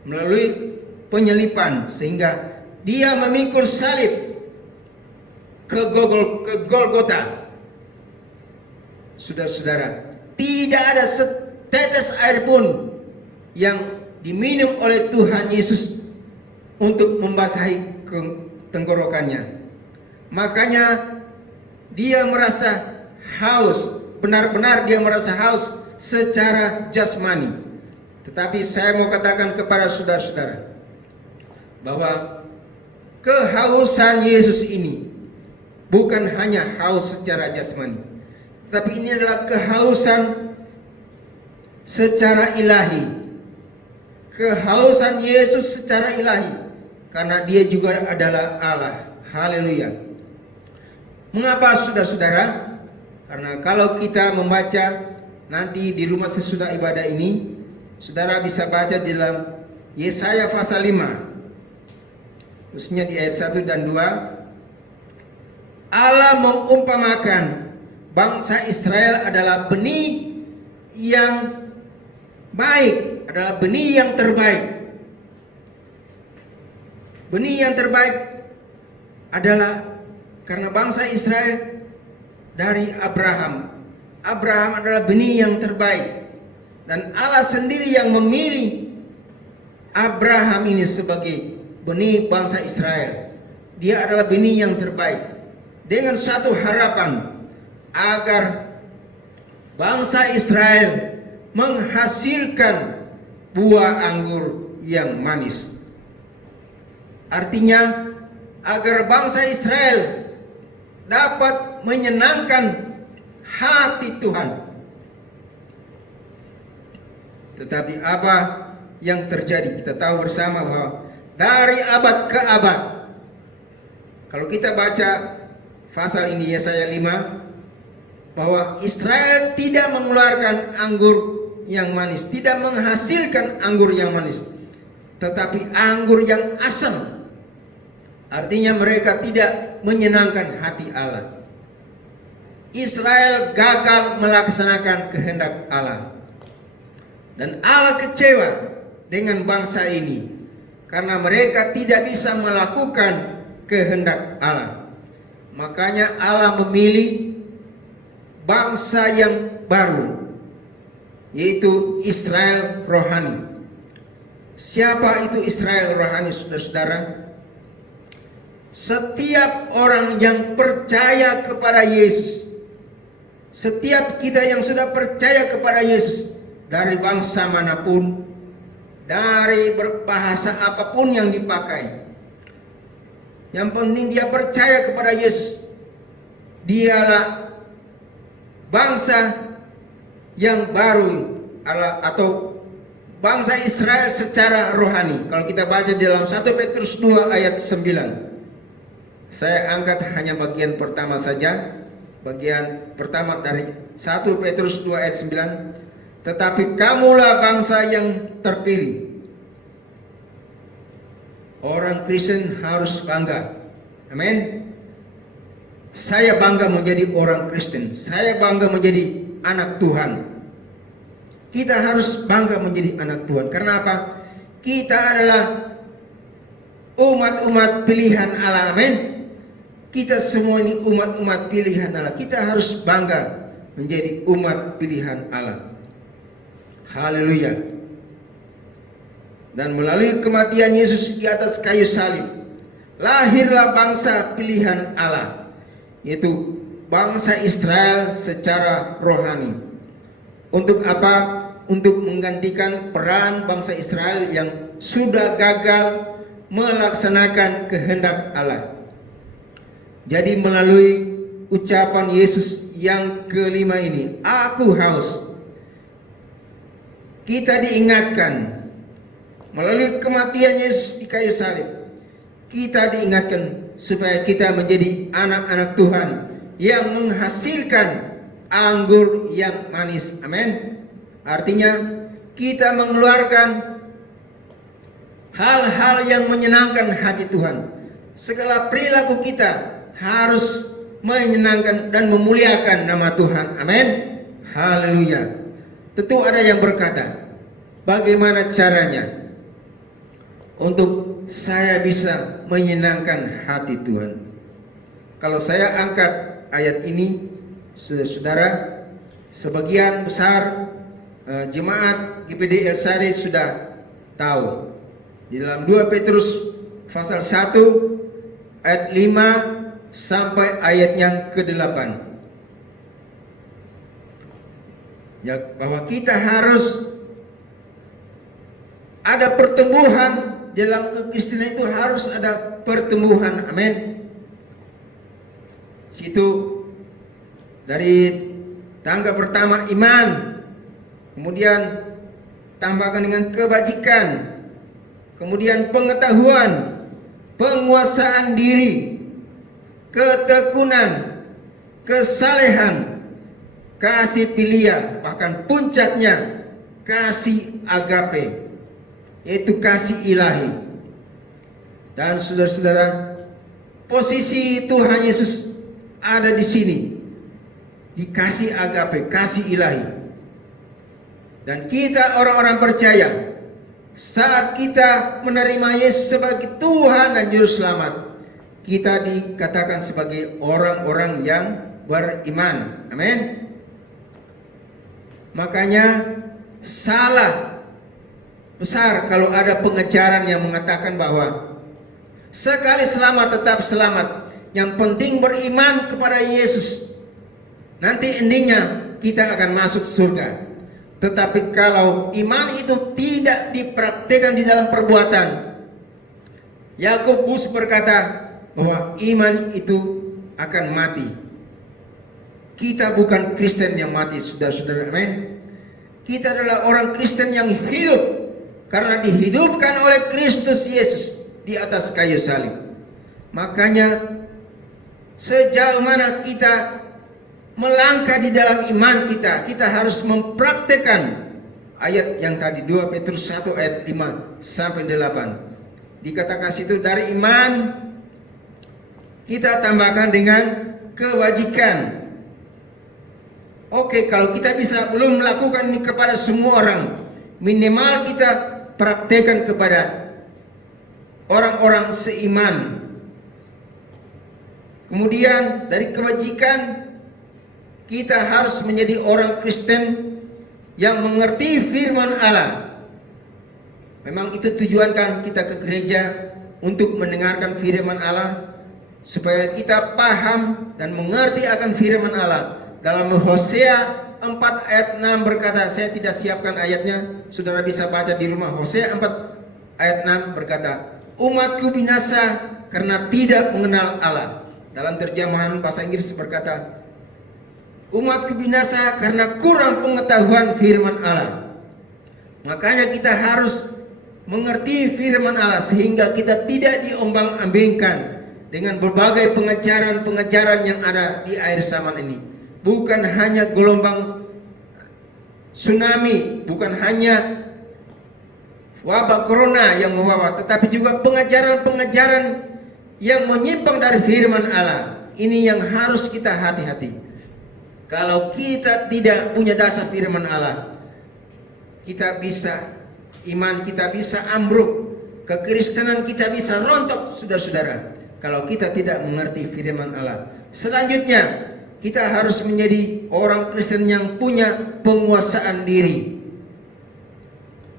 melalui penyelipan, sehingga dia memikul salib ke Golgota. Saudara-saudara, tidak ada setetes air pun yang diminum oleh Tuhan Yesus untuk membasahi tenggorokannya. Makanya dia merasa haus, benar-benar dia merasa haus secara jasmani. Tetapi saya mau katakan kepada saudara-saudara bahwa kehausan Yesus ini bukan hanya haus secara jasmani, tetapi ini adalah kehausan secara ilahi. Kehausan Yesus secara ilahi, karena dia juga adalah Allah. Haleluya. Mengapa saudara-saudara? Karena kalau kita membaca nanti di rumah sesudah ibadah ini, saudara bisa baca di dalam Yesaya pasal 5, khususnya di ayat 1 dan 2. Allah mengumpamakan bangsa Israel adalah benih yang baik, adalah benih yang terbaik. Benih yang terbaik adalah karena bangsa Israel dari Abraham. Abraham adalah benih yang terbaik. Dan Allah sendiri yang memilih Abraham ini sebagai benih bangsa Israel. Dia adalah benih yang terbaik. Dengan satu harapan agar bangsa Israel menghasilkan buah anggur yang manis. Artinya agar bangsa Israel dapat menyenangkan hati Tuhan. Tetapi apa yang terjadi? Kita tahu bersama bahwa dari abad ke abad, kalau kita baca pasal ini Yesaya 5, bahwa Israel tidak mengeluarkan anggur yang manis, tidak menghasilkan anggur yang manis, tetapi anggur yang asam. Artinya mereka tidak menyenangkan hati Allah. Israel gagal melaksanakan kehendak Allah. Dan Allah kecewa dengan bangsa ini karena mereka tidak bisa melakukan kehendak Allah. Makanya Allah memilih bangsa yang baru, yaitu Israel rohani. Siapa itu Israel rohani, saudara-saudara? Setiap orang yang percaya kepada Yesus, setiap kita yang sudah percaya kepada Yesus, dari bangsa manapun, dari berbahasa apapun yang dipakai, yang penting dia percaya kepada Yesus, dialah bangsa yang baru atau bangsa Israel secara rohani. Kalau kita baca di dalam 1 Petrus 2 ayat 9, saya angkat hanya bagian pertama saja. Bagian pertama dari 1 Petrus 2 ayat 9. Tetapi kamulah bangsa yang terpilih. Orang Kristen harus bangga. Amin. saya bangga menjadi orang Kristen. Saya bangga menjadi anak Tuhan. Kita harus bangga menjadi anak Tuhan. Karena apa? Kita adalah umat-umat pilihan Allah. Amin. Kita semua ini umat-umat pilihan Allah. Kita harus bangga menjadi umat pilihan Allah. Haleluya. Dan melalui kematian Yesus di atas kayu salib, lahirlah bangsa pilihan Allah, yaitu bangsa Israel secara rohani. Untuk apa? Untuk menggantikan peran bangsa Israel yang sudah gagal melaksanakan kehendak Allah. Jadi melalui ucapan Yesus yang kelima ini, aku haus, kita diingatkan melalui kematian Yesus di kayu salib, kita diingatkan supaya kita menjadi anak-anak Tuhan yang menghasilkan anggur yang manis. Amin. Artinya kita mengeluarkan hal-hal yang menyenangkan hati Tuhan. Segala perilaku kita harus menyenangkan dan memuliakan nama Tuhan. Amin. Haleluya. Tentu ada yang berkata, bagaimana caranya untuk saya bisa menyenangkan hati Tuhan? Kalau saya angkat ayat ini, saudara, sebagian besar jemaat GPD El Sadi sudah tahu. Di dalam 2 Petrus pasal 1 ayat 5 sampai ayat yang ke-8, ya, bahwa kita harus ada pertumbuhan. Dalam kekristenan itu harus ada pertumbuhan. Amin. Situ dari tangga pertama iman, kemudian tambahkan dengan kebajikan, kemudian pengetahuan, penguasaan diri, ketekunan, kesalehan, kasih pilia, bahkan puncaknya kasih agape, yaitu kasih ilahi. Dan saudara-saudara, posisi Tuhan Yesus ada di sini, di kasih agape, kasih ilahi. Dan kita orang-orang percaya, saat kita menerima Yesus sebagai Tuhan dan Juru Selamat, kita dikatakan sebagai orang-orang yang beriman. Amin. Makanya salah besar kalau ada pengajaran yang mengatakan bahwa sekali selamat tetap selamat, yang penting beriman kepada Yesus, nanti endingnya kita akan masuk surga. Tetapi kalau iman itu tidak dipraktikkan di dalam perbuatan, Yakobus berkata bahwa iman itu akan mati. Kita bukan Kristen yang mati, saudara-saudara. Amin. Kita adalah orang Kristen yang hidup karena dihidupkan oleh Kristus Yesus di atas kayu salib. Makanya sejauh mana kita melangkah di dalam iman kita, kita harus mempraktekkan ayat yang tadi 2 Petrus 1 ayat 5 sampai 8. Dikatakan situ dari iman kita tambahkan dengan kewajikan. Oke, kalau kita bisa belum melakukan ini kepada semua orang, minimal kita praktekkan kepada orang-orang seiman. Kemudian dari kewajikan kita harus menjadi orang Kristen yang mengerti firman Allah. Memang itu tujuan kan kita ke gereja, untuk mendengarkan firman Allah, supaya kita paham dan mengerti akan firman Allah. Dalam Hosea 4 ayat 6 berkata, saya tidak siapkan ayatnya, saudara bisa baca di rumah. Hosea 4 ayat 6 berkata, umatku binasa karena tidak mengenal Allah. Dalam terjemahan bahasa Inggris berkata, umatku binasa karena kurang pengetahuan firman Allah. Makanya kita harus mengerti firman Allah sehingga kita tidak diombang-ambingkan dengan berbagai pengajaran-pengajaran yang ada di akhir zaman ini. Bukan hanya gelombang tsunami, bukan hanya wabah corona yang membawa, tetapi juga pengajaran-pengajaran yang menyimpang dari firman Allah. ini yang harus kita hati-hati. Kalau kita tidak punya dasar firman Allah, iman kita bisa ambruk, kekristenan kita bisa rontok, saudara-saudara, kalau kita tidak mengerti firman Allah. Selanjutnya, kita harus menjadi orang Kristen yang punya penguasaan diri,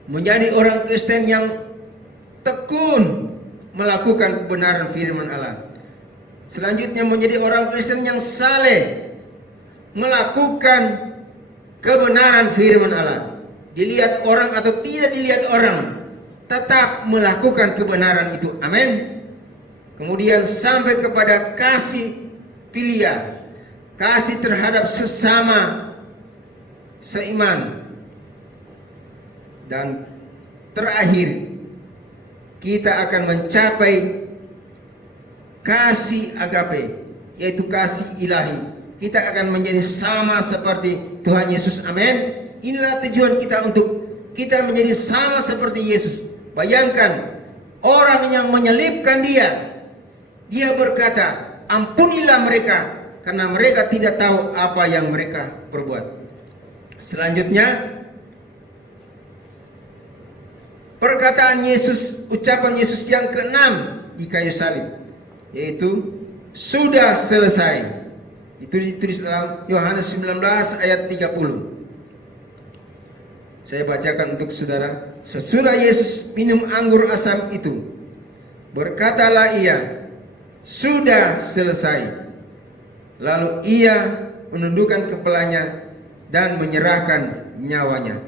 menjadi orang Kristen yang tekun melakukan kebenaran firman Allah. Selanjutnya, menjadi orang Kristen yang saleh melakukan kebenaran firman Allah. Dilihat orang atau tidak dilihat orang, tetap melakukan kebenaran itu. Amin. Kemudian sampai kepada kasih filia, kasih terhadap sesama seiman. Dan terakhir, kita akan mencapai kasih agape, yaitu kasih ilahi. Kita akan menjadi sama seperti Tuhan Yesus. Amin. Inilah tujuan kita, untuk kita menjadi sama seperti Yesus. Bayangkan orang yang menyalibkan dia berkata, ampunilah mereka, karena mereka tidak tahu apa yang mereka perbuat. Selanjutnya, perkataan Yesus, ucapan Yesus yang ke-6 di kayu salib, yaitu sudah selesai. Itu ditulis dalam Yohanes 19 ayat 30. Saya bacakan untuk saudara. Sesudah Yesus minum anggur asam itu, berkatalah ia, sudah selesai. Lalu ia menundukkan kepalanya dan menyerahkan nyawanya.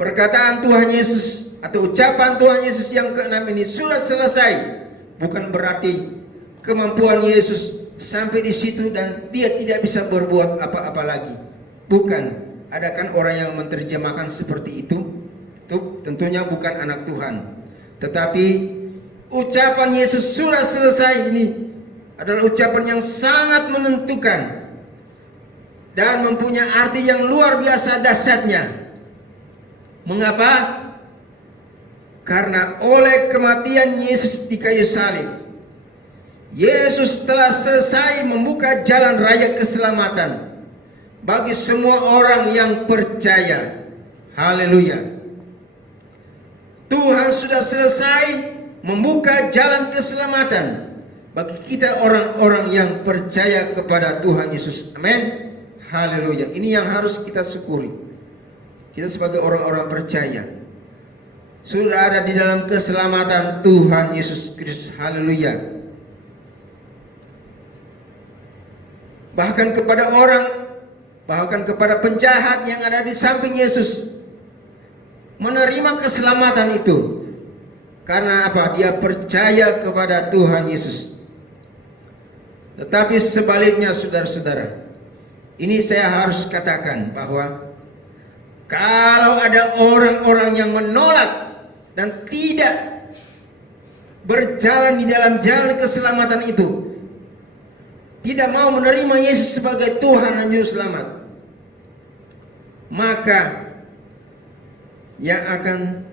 Perkataan Tuhan Yesus atau ucapan Tuhan Yesus yang ke-6 ini, sudah selesai, bukan berarti kemampuan Yesus sampai di situ dan dia tidak bisa berbuat apa-apa lagi. Bukan. Ada kan orang yang menerjemahkan seperti itu? Itu tentunya bukan anak Tuhan. Tetapi ucapan Yesus sudah selesai ini adalah ucapan yang sangat menentukan dan mempunyai arti yang luar biasa dahsyatnya. Mengapa? Karena oleh kematian Yesus di kayu salib, Yesus telah selesai membuka jalan raya keselamatan bagi semua orang yang percaya. Haleluya. Tuhan sudah selesai membuka jalan keselamatan bagi kita orang-orang yang percaya kepada Tuhan Yesus. Amin. Haleluya. Ini yang harus kita syukuri. Kita sebagai orang-orang percaya sudah ada di dalam keselamatan Tuhan Yesus Kristus. Haleluya. Bahkan kepada penjahat yang ada di samping Yesus menerima keselamatan itu. Karena apa? Dia percaya kepada Tuhan Yesus. Tetapi sebaliknya, saudara-saudara, ini saya harus katakan bahwa kalau ada orang-orang yang menolak dan tidak berjalan di dalam jalan keselamatan itu, tidak mau menerima Yesus sebagai Tuhan dan Juru Selamat, maka yang akan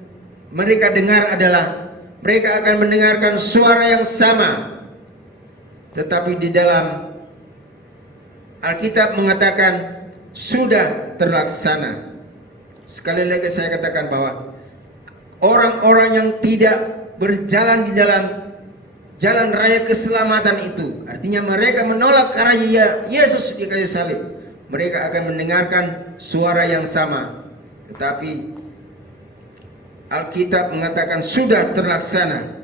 mereka dengar adalah mereka akan mendengarkan suara yang sama, tetapi di dalam Alkitab mengatakan sudah terlaksana. Sekali lagi saya katakan bahwa orang-orang yang tidak berjalan di dalam jalan raya keselamatan itu, artinya mereka menolak karya Yesus di kayu salib, mereka akan mendengarkan suara yang sama, tetapi Alkitab mengatakan sudah terlaksana.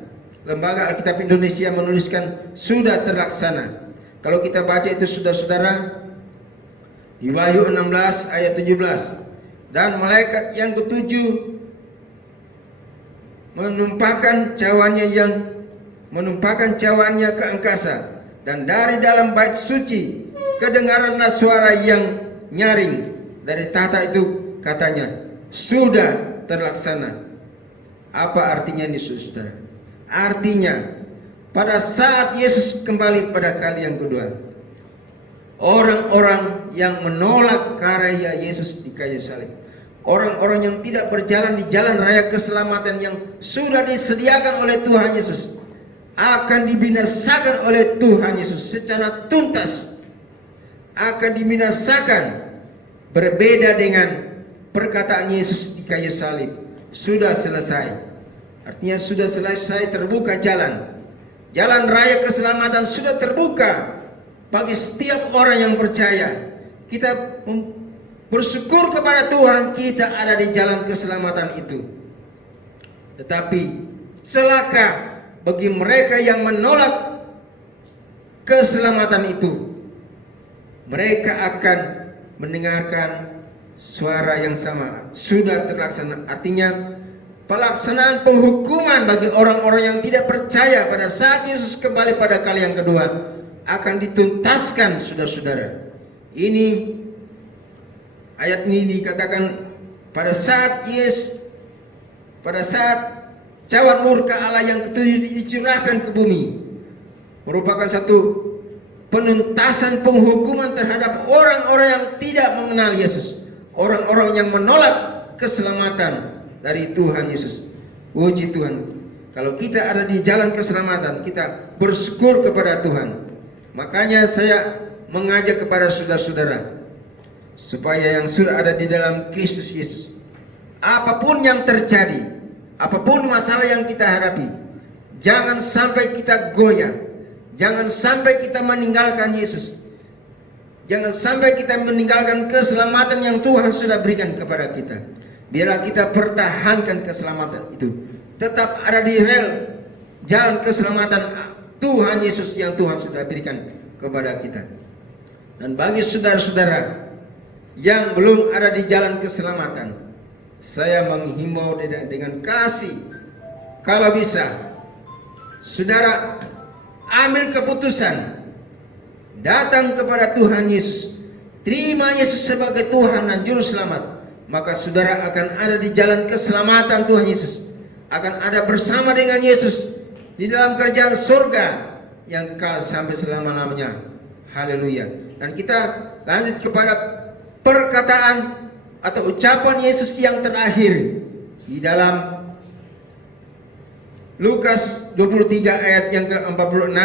Lembaga Alkitab Indonesia menuliskan sudah terlaksana. Kalau kita baca itu, saudara-saudara, di Wahyu 16 ayat 17, dan malaikat yang ketujuh menumpahkan cawannya ke angkasa, dan dari dalam bait suci kedengaranlah suara yang nyaring dari tahta itu, katanya, sudah terlaksana. Apa artinya ini, saudara? Artinya pada saat Yesus kembali pada kali yang kedua, orang-orang yang menolak karya Yesus di kayu salib, orang-orang yang tidak berjalan di jalan raya keselamatan yang sudah disediakan oleh Tuhan Yesus, akan dibinasakan oleh Tuhan Yesus secara tuntas, akan dibinasakan. Berbeda dengan perkataan Yesus di kayu salib, sudah selesai. Artinya sudah selesai, terbuka jalan. Jalan raya keselamatan sudah terbuka bagi setiap orang yang percaya. Kita bersyukur kepada Tuhan, kita ada di jalan keselamatan itu. Tetapi celaka bagi mereka yang menolak keselamatan itu. Mereka akan mendengarkan suara yang sama, sudah terlaksana. Artinya pelaksanaan penghukuman bagi orang-orang yang tidak percaya pada saat Yesus kembali pada kali yang kedua akan dituntaskan, saudara-saudara. Ini ayat ini dikatakan pada saat cawan murka Allah yang ketujuh dicurahkan ke bumi, merupakan satu penuntasan penghukuman terhadap orang-orang yang tidak mengenal Yesus, orang-orang yang menolak keselamatan dari Tuhan Yesus. Puji Tuhan. Kalau kita ada di jalan keselamatan, kita bersyukur kepada Tuhan. Makanya saya mengajak kepada saudara-saudara supaya yang sudah ada di dalam Kristus Yesus, apapun yang terjadi, apapun masalah yang kita hadapi, jangan sampai kita goyah, jangan sampai kita meninggalkan Yesus, jangan sampai kita meninggalkan keselamatan yang Tuhan sudah berikan kepada kita. Biarlah kita pertahankan keselamatan itu, tetap ada di rel jalan keselamatan Tuhan Yesus yang Tuhan sudah berikan kepada kita. Dan bagi saudara-saudara yang belum ada di jalan keselamatan, saya menghimbau dengan kasih, kalau bisa saudara ambil keputusan, datang kepada Tuhan Yesus, terima Yesus sebagai Tuhan dan Juru Selamat, maka saudara akan ada di jalan keselamatan Tuhan Yesus, akan ada bersama dengan Yesus di dalam kerajaan surga yang kekal sampai selama-lamanya. Haleluya. Dan kita lanjut kepada perkataan atau ucapan Yesus yang terakhir di dalam Lukas 23 ayat yang ke-46.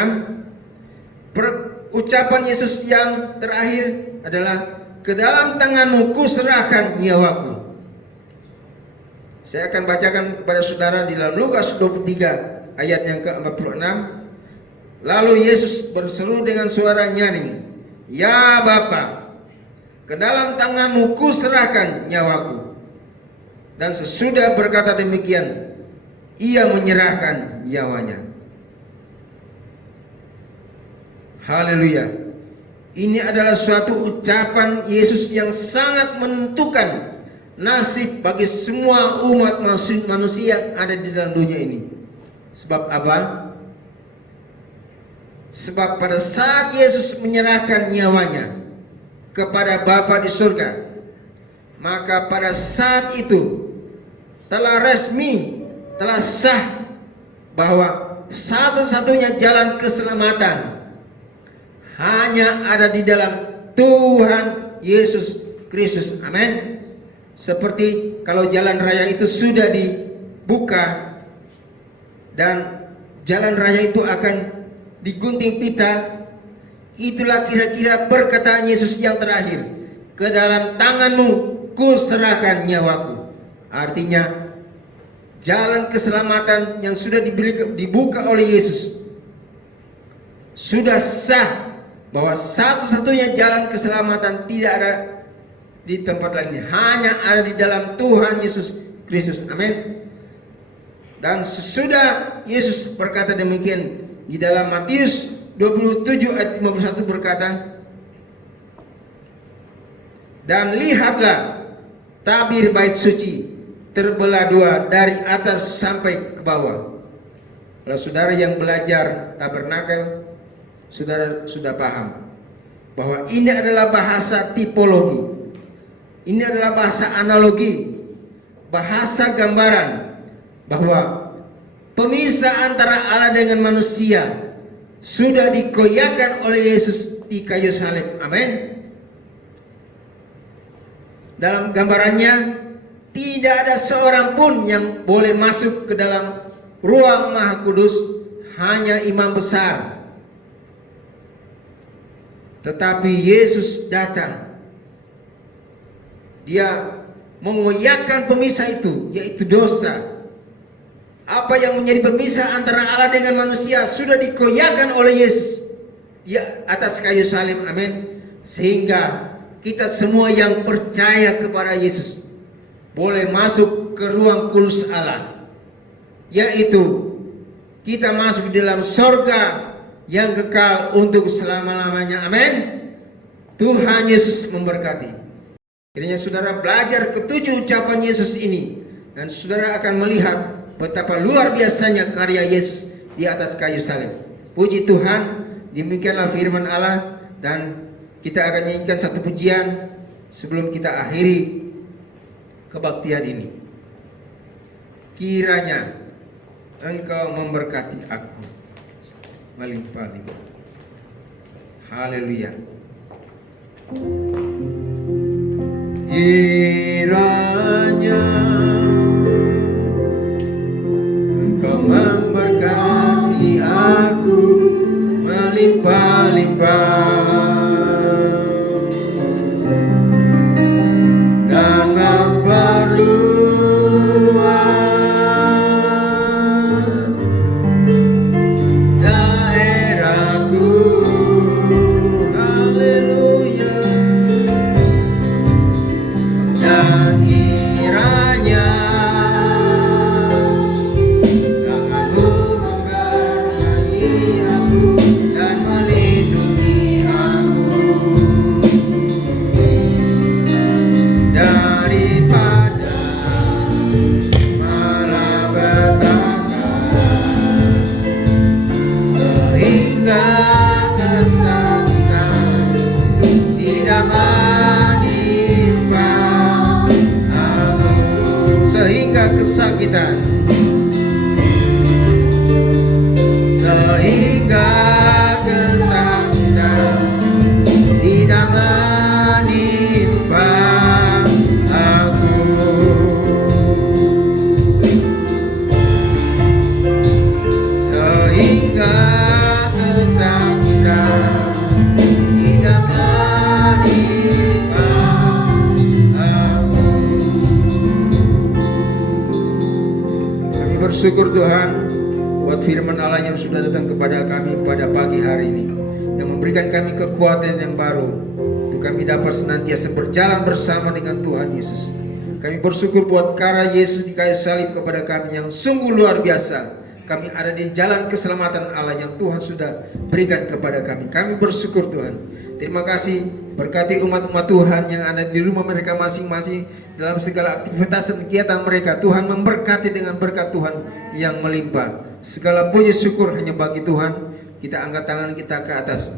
Ucapan Yesus yang terakhir adalah, ke dalam tanganmu kuserahkan nyawaku. Saya akan bacakan kepada saudara di dalam Lukas 23 ayat yang ke-46. Lalu Yesus berseru dengan suara nyaring, ya Bapa, ke dalam tanganmu kuserahkan nyawaku. Dan sesudah berkata demikian, ia menyerahkan nyawanya. Haleluya. Ini adalah suatu ucapan Yesus yang sangat menentukan nasib bagi semua umat manusia yang ada di dalam dunia ini. Sebab apa? Sebab pada saat Yesus menyerahkan nyawanya kepada Bapa di surga, maka pada saat itu telah resmi, telah sah bahwa satu-satunya jalan keselamatan hanya ada di dalam Tuhan Yesus Kristus. Amin. Seperti kalau jalan raya itu sudah dibuka dan jalan raya itu akan digunting pita, itulah kira-kira perkataan Yesus yang terakhir, ke dalam tanganmu kuserahkan nyawaku. Artinya jalan keselamatan yang sudah dibuka oleh Yesus sudah sah, bahwa satu-satunya jalan keselamatan tidak ada di tempat lain, hanya ada di dalam Tuhan Yesus Kristus. Amin. Dan sesudah Yesus berkata demikian, di dalam Matius 27 ayat 51 berkata, dan lihatlah tabir bait suci terbelah dua dari atas sampai ke bawah. Kalau saudara yang belajar tabernakel, saudara sudah paham bahwa ini adalah bahasa tipologi, ini adalah bahasa analogi, bahasa gambaran bahwa pemisah antara Allah dengan manusia sudah dikoyakkan oleh Yesus di kayu salib. Amin. Dalam gambarannya, tidak ada seorang pun yang boleh masuk ke dalam ruang Maha Kudus, hanya imam besar. Tetapi Yesus datang. Dia mengoyakkan pemisah itu, yaitu dosa. Apa yang menjadi pemisah antara Allah dengan manusia sudah dikoyakkan oleh Yesus di atas kayu salib. Amin. Sehingga kita semua yang percaya kepada Yesus boleh masuk ke ruang kudus Allah, yaitu kita masuk di dalam sorga yang kekal untuk selama-lamanya. Amin. Tuhan Yesus memberkati. Kiranya saudara belajar ketujuh ucapan Yesus ini, dan saudara akan melihat betapa luar biasanya karya Yesus di atas kayu salib. Puji Tuhan, demikianlah firman Allah, dan kita akan nyanyikan satu pujian sebelum kita akhiri kebaktian ini. Kiranya Engkau memberkati aku melimpah-limpah. Haleluya. Kiranya Engkau memberkati aku melimpah-limpah dan memperluas daerahku. Haleluya. Dan kiranya tanganmu menghargai aku dan melindungi aku daripada malapetaka, sehingga kesakitan tidak menimpa aku. Sehingga kesakitan, sehingga kesakitan tidak menimpa aku. Sehingga kesakitan tidak menimpa aku. Kami bersyukur Tuhan buat firman Allah yang sudah datang kepada kami pada pagi hari ini, yang memberikan kami kekuatan yang baru untuk kami dapat senantiasa berjalan bersama dengan Tuhan Yesus. Kami bersyukur buat karya Yesus di kayu salib kepada kami yang sungguh luar biasa. Kami ada di jalan keselamatan Allah yang Tuhan sudah berikan kepada kami. Kami bersyukur Tuhan. Terima kasih, berkati umat-umat Tuhan yang ada di rumah mereka masing-masing dalam segala aktivitas dan kegiatan mereka. Tuhan memberkati dengan berkat Tuhan yang melimpah. Segala puji syukur hanya bagi Tuhan. Kita angkat tangan kita ke atas.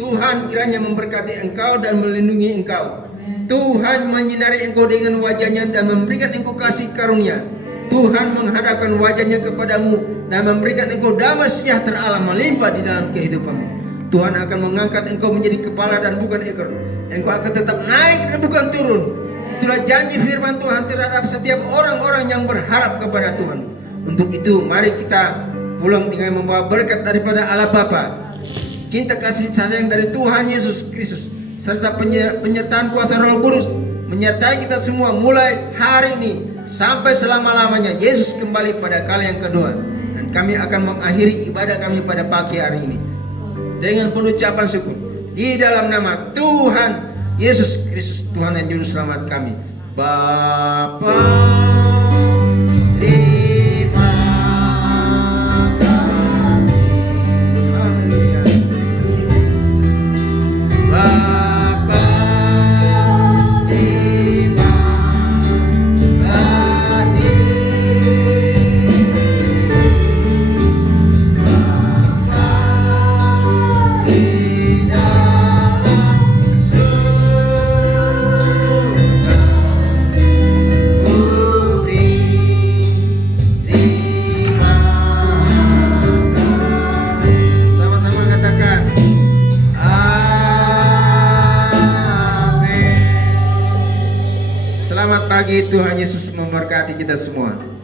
Tuhan kiranya memberkati engkau dan melindungi engkau. Tuhan menyinari engkau dengan wajahnya dan memberikan engkau kasih karunia. Tuhan menghadapkan wajahnya kepadamu dan memberikan engkau damai sejahtera Allah melimpah di dalam kehidupanmu. Tuhan akan mengangkat engkau menjadi kepala dan bukan ekor. Engkau akan tetap naik dan bukan turun. Itulah janji firman Tuhan terhadap setiap orang-orang yang berharap kepada Tuhan. Untuk itu mari kita pulang dengan membawa berkat daripada Allah Bapa, cinta kasih sayang dari Tuhan Yesus Kristus, serta penyertaan kuasa Roh Kudus menyertai kita semua mulai hari ini sampai selama-lamanya. Yesus kembali pada kali yang kedua, dan kami akan mengakhiri ibadah kami pada pagi hari ini dengan pengucapan syukur di dalam nama Tuhan Yesus Kristus, Tuhan dan Juru Selamat kami. Bapa, terima kasih. Haleluya. Bapa, terima kasih. Bapa, di dalam surga, beri terima kasih. Sama-sama katakan amin. Selamat pagi, Tuhan Yesus memberkati kita semua.